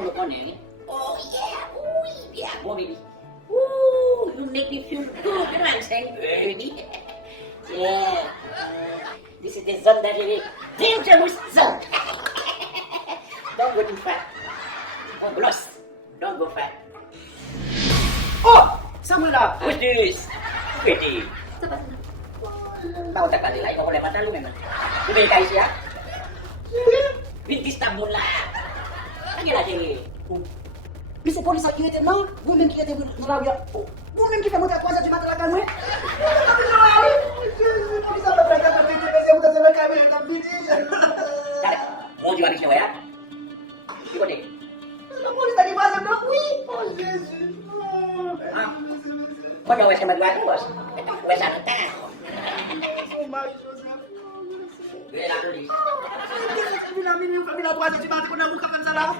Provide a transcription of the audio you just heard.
pour le connaître. Oh yeah, oui, yeah, bon baby. You make me feel good. You know what I'm saying, baby? Yeah. This is the zone that is dangerous zone. Don't go too fast. Don't go lost. Don't go fast. Oh, Samuela, who's this? Pretty. Tahu tak tadi lah, kau boleh patah lu memang. Lu beli kais ya? Bintis tambun lah. Lagi lagi. Bisa polis aku itu no, women kita berlalu ya. Women kita muda kuasa cuma telakan we. Tapi lari. Polis apa mereka tertidur saya muda sama kami tapi. Mau jual di sini ya? Coba deh. Polis tadi masuk dong, wih. Oh Yesus. Kau dah wes sama dua tu bos? Wes satu teh. Bila tulis. Bila tuan cuma aku nak bukakan salah.